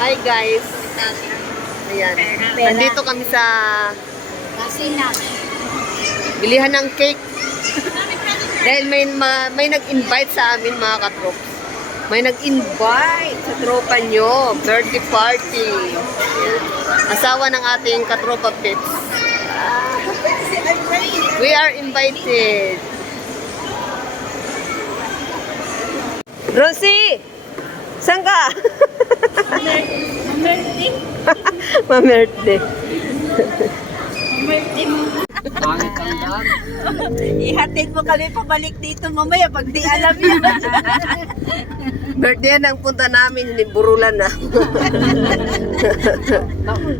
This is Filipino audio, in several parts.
Hi guys. Ayan. Nandito kami sa bilihan ng cake. Dahil may nag-invite sa amin mga katrop. May nag-invite sa tropa nyo. Birthday party. Ayan. Asawa ng ating katropa Pips. We are invited. Rosie! Saan ka? Mamerte. Ihatid mo kami pabalik dito mamaya pag di alam yan. Birthday ang punta namin, hindi burulan na.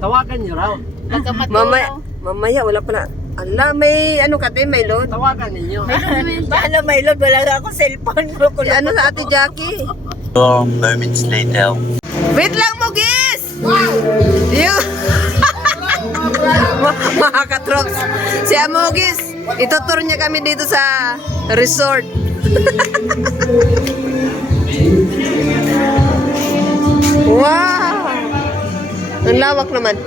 Tawagan niyo raw. Mamaya wala pala. Ala, may ano ka din, may load? Tawagan ninyo. Paano may load? Wala na akong cellphone ko. Si ano sa ate Jackie? Moments later. Wait lang mo, Gis! Wow! Mga katrops, si Amogis, itutur niya kami dito sa resort. Wow! Ang lawak naman.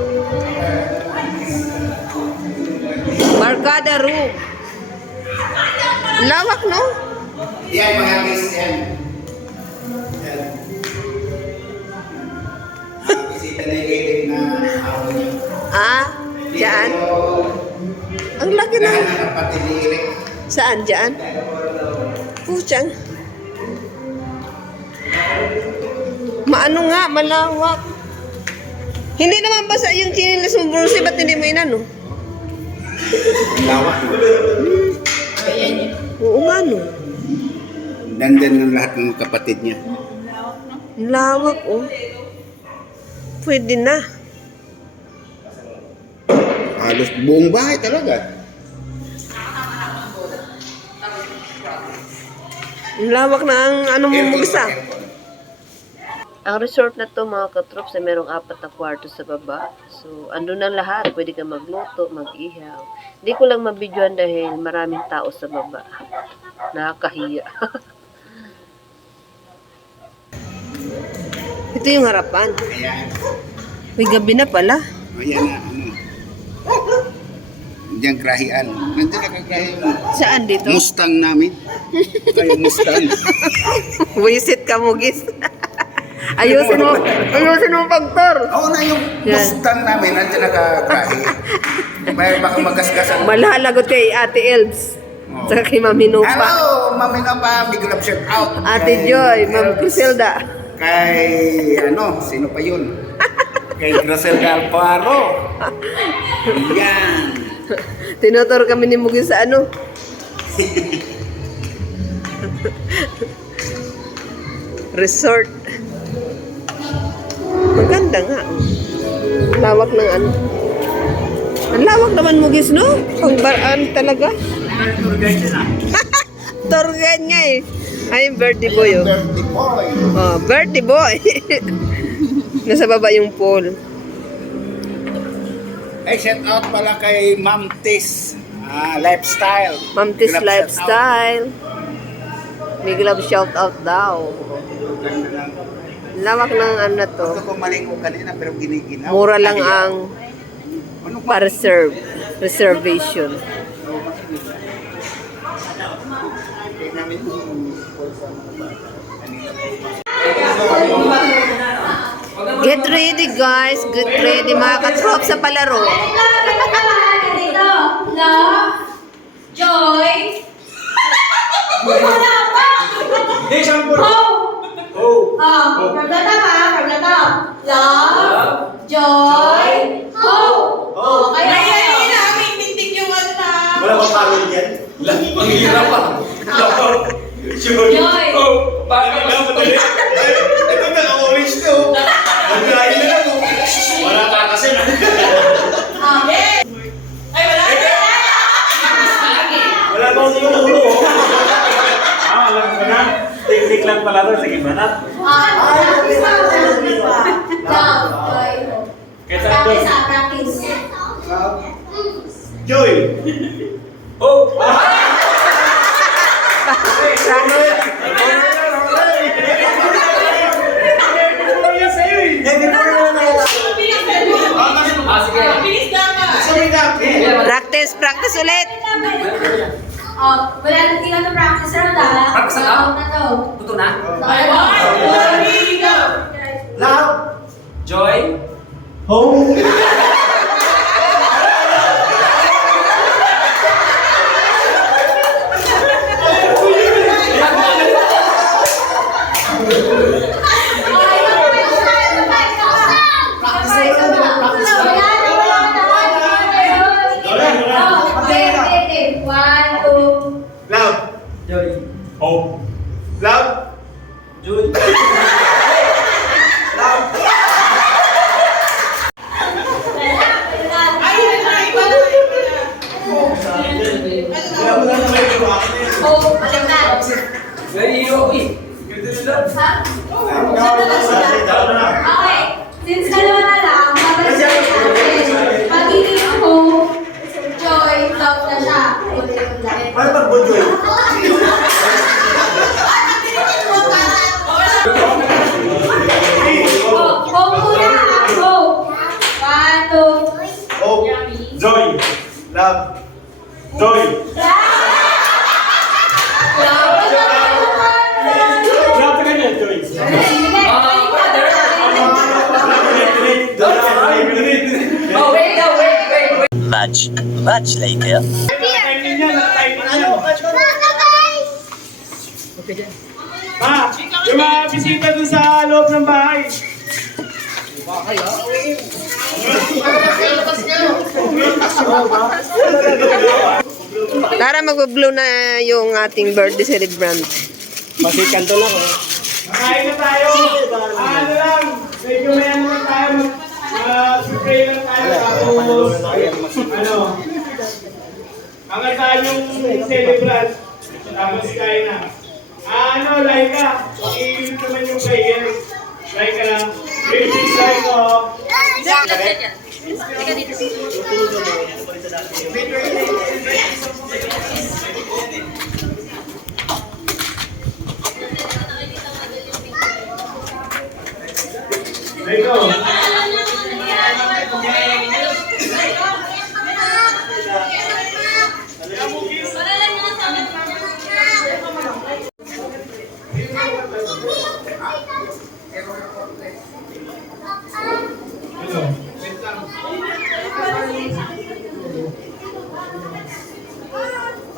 Barkada room. Ang lawak, no? Yan mga guys, yan. Bisita na yung na ako niyo. Ah, dyan? Ang laki na. Kapatid ni Eric. Saan? Dyan? Puchang. Maano nga, malawak. Hindi naman basa yung chinilas mo, Bruce. Ba't hindi mo inano? Lawak. Oo nga, no. Dandan ng lahat ng kapatid niya. Ang lawak, oh. Pwede na. Halos buong bahay talaga. Ang lawak na ang ano mo mag-isa. Ang resort na to mga katrops ay merong 4 na kwarto sa baba. So, andun na lahat. Pwede ka magluto, mag-ihaw. Hindi ko lang mabidyoan dahil maraming tao sa baba. Nakakahiya. Ito yung harapan. Ayan. May gabi na pala. Ayan na, ano. Diyan krahian. Nandiyan na kakrahian mo. Saan dito? Mustang namin. Kayo Mustang. Wisit ka mo, Gis. Ayusin mo pagtor. Oo na yung Yan. Mustang namin. Nandiyan na kakrahian. May baka magasgasan. Malalagot kay Ate Elves. Oo. Saka kay Mami Nupa. Hello, Mami Nupa. Big love shout out. Ate Kay Joy, Ma'am Elvis. Criselda. Kay, ano, sino pa yun? Kay Griselda Alfaro. Yan. Tinutur kami ni Mugi sa ano. Resort. Maganda nga. Lawak ng ano. Ang lawak naman Mugis, no? Pangbaraan talaga. Tour guide nga eh. Ay, birthday boy oh. Birthday boy. Oh, birthday boy. Nasa baba yung pool. Ay, shout out pala kay Ma'am Tis Lifestyle. Ma'am Tis Grab Lifestyle. Big love shout out daw. Ganda lang. Lawak ng ano to. Gusto ko malingo kanina pero giniginaw. Mura lang ang Ano ba? pa-reserve. Reservation. Kaya namin yung call sa mga bata. Get ready guys. Get ready mga katrop sa palaro. Dito. Love. Joy. Wala pa. Hope. From the top ha. From the top. Love. Joy. Hope. Kaya yun namin tindig yung ano na. Wala bang palon yan? Ang hirap pa. Joy. Bakit ba madali? Ito na ang orange to. Maglahin na lang. Wala ka kasi. Ay, wala. Wala pa yung ulo. Alam ko na. Teknik lang pala to. Sige, banat. Love. Joy. Hope. Kaysa Practice ha. Practice. Joy. Oh! Happy birthday practice ulit. Oh, wala na tingnan na practice na dahil. Practice na? Na to. Buto na? Love. Joy. Home. Love. Joy. Home. Love. Joy. Very okay. Okay, since dalawa na lang, babalik na natin. Magiging hope, joy, love na siya. Ano pag Bonjoy? Hope muna, hope. 1, 2, Hope. Joy. Love. Joy. Love ka ganyan, Joy. Oh, wait. Much later. Ma, yung mga bisita dun sa loob ng bahay. Tara, mag-blow na yung ating birthday celebrant. Masikan to lang. Kain na tayo. Ano lang, medyo may ano lang tayo. Spray lang tayo. Tapos, ano, angataan yung celebrant. Tapos kain na. Ano, Laika. I-unit naman yung kain. Laika lang. Basic like ko. Laika.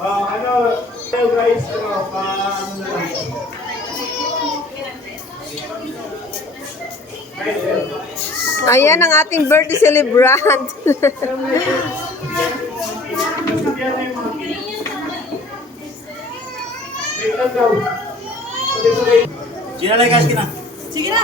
Ano, guys, ano, ano na lang. Ayan ang ating birthday celebrant. Sinalay kasi na. Sige na.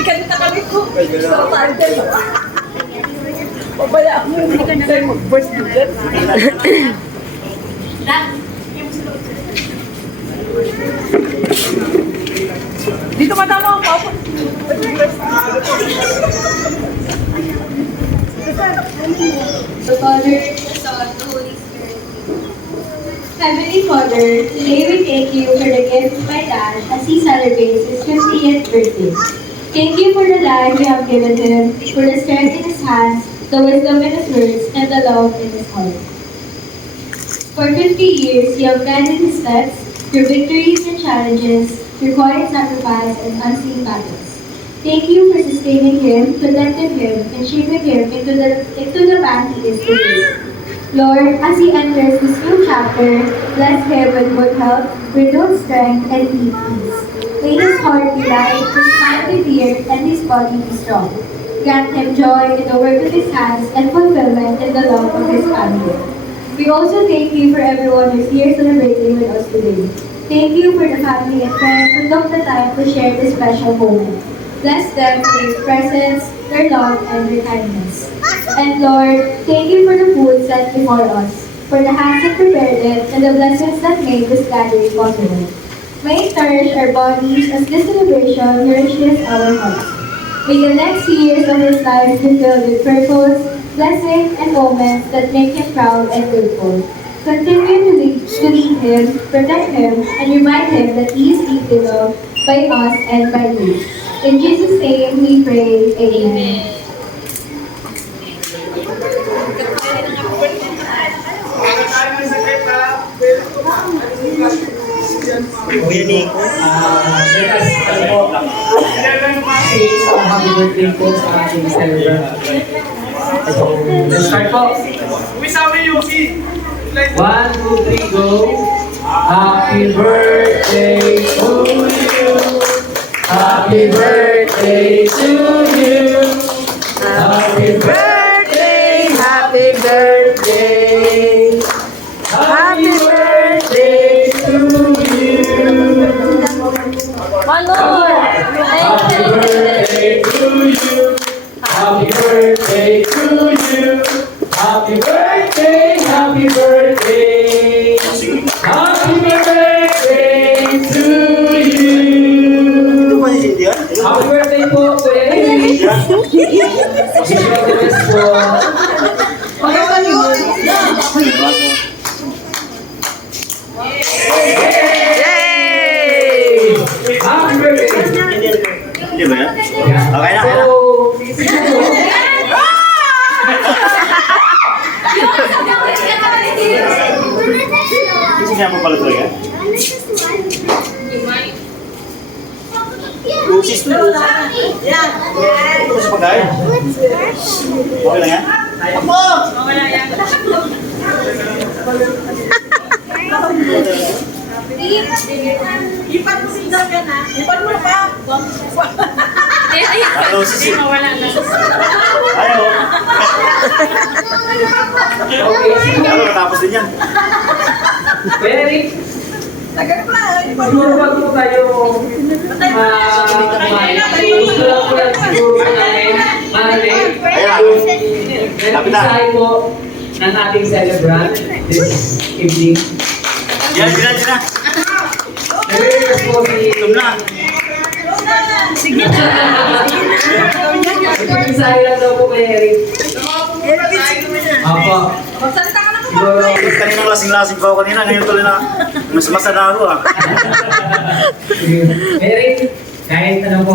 Ganito kami ko. So, parte mo. Pabala mo. Hindi ka na tayo mag-burst dyan. Dito ka tama ang papa. The Father, the Son, the Holy Spirit. Heavenly Father, today we thank you for the gift of my dad as he celebrates his 50th birthday. Thank you for the life you have given him, for the strength in his hands, the wisdom in his words, and the love in his heart. For 50 years, you have guided his steps, your victories and challenges, your quiet sacrifice, and unseen battles. Thank you for sustaining him, protecting him, and shaping him into the man he is today. Lord, as he enters this new chapter, bless him with good health, renewed strength, and deep peace. May his heart be light, his mind be clear, and his body be strong. Grant him joy in the work of his hands and fulfillment in the love of his family. We also thank you for everyone who's here celebrating with us today. Thank you for the family and friends who took the time to share this special moment. Bless them for your presence, their love, and their kindness. And Lord, thank you for the food set before us, for the hands that prepared it, and the blessings that made this gathering possible. May it nourish our bodies as this celebration nourishes our hearts. May the next years of his life be filled with purpose, blessings, and moments that make him proud and grateful. Continue to lead him, protect him, and remind him that he is deeply loved by us and by you. In Jesus' name we pray. Amen. Kuya Nico. Let us, say some happy birthday po sa ating celebrant. So, let's start po. 1, 2, 3, go. Happy birthday to you. Happy birthday to you. Happy birthday, Happy birthday! happy birthday to you. Happy birthday to you. Happy birthday to you. Happy birthday, happy birthday. Happy birthday to you. Happy birthday po, Kuya Eric. Wish you all the best po. Yay! Happy birthday. Hindi ba yan? Okay na, So, Kasi nga mo pala talaga. Lucis to. Ito sa pagkain. Okay lang yan? Ipan mo si Dog yan ha. Ipan mo na pa. Lucis eh. Ayaw. okay, Ano natapos din yan? Eric, Tagal pa. siguro wag mo kayo gusto lang po lang siguro namin nag-isahe po ng ating celebrant this evening. Yan, yan, yan. Nag-request po si Itom na. Sige na. nag-isahe lang daw po kay Eric. Apo. Magsalita ka na po. Siguro, Kanina lasing-lasing pa ako kanina. Ngayon tuloy na mas masana ako ah. Eric, kahit ano po.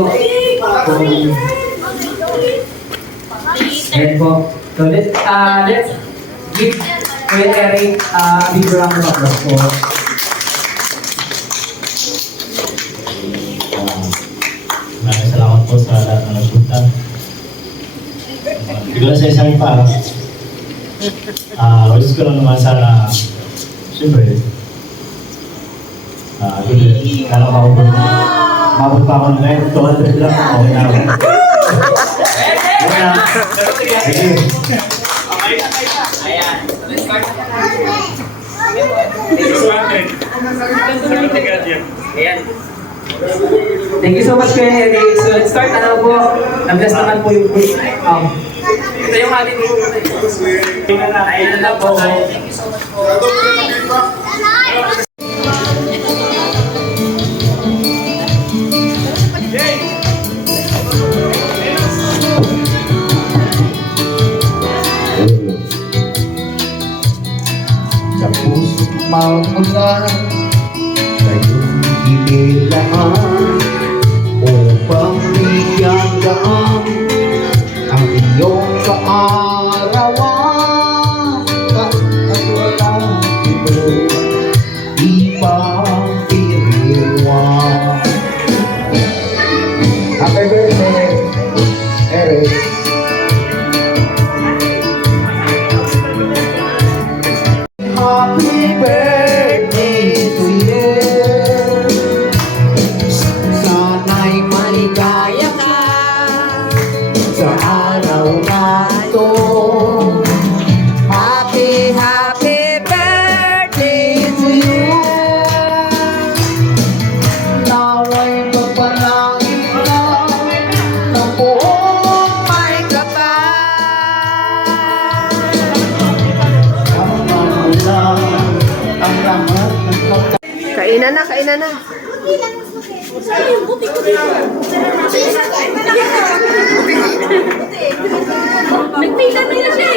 Yan po. So let's give Kuya Eric a big round of applause po. Maraming salamat po sa lahat ng nagpunta. Siguro sa isang pa, wish ko lang naman sana, siyempre, kala mabot pa ako ng ngayon, 200 lang, okay na ako. Okay na. Thank you. Thank you so much Kuya Eric. So let's start na po. Nag-bless naman po yung ito yung ating ayun na po. Sa puso't magmula sa'yong inilaan upang bigyan daan ang iyong kaarawan at walang ito ipangkiriwan. Happy birthday, Eric. Happy birthday to you. Sana'y maligaya ka sa araw na ito. Happy, happy birthday to you. Nawa'y magpanangin lang ng buong may kapal. Ang lahat ng Kainan na, kainan na. Nagpila-pila siya.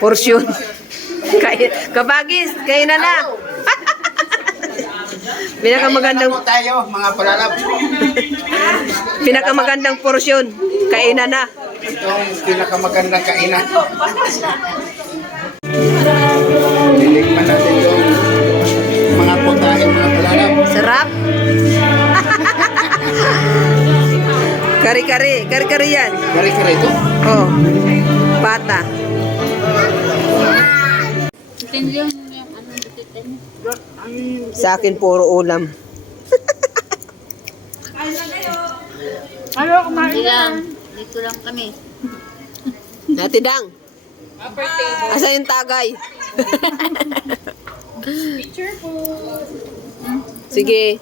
Porsyon. Kabagis, kayo na na. Pinakamagandang tayo, mga palalab. pinakamagandang porsyon. Kainan na. Itong pinakamagandang kainan. Liligman natin yung mga putahe, mga palalab. Sarap. Kari-kari. Kari-kari yan. Kari-kari ito. Oh. Pata. Sa akin puro ulam. Dito lang kami. Ate Dang. Asa yung tagay? Picture po. Sige.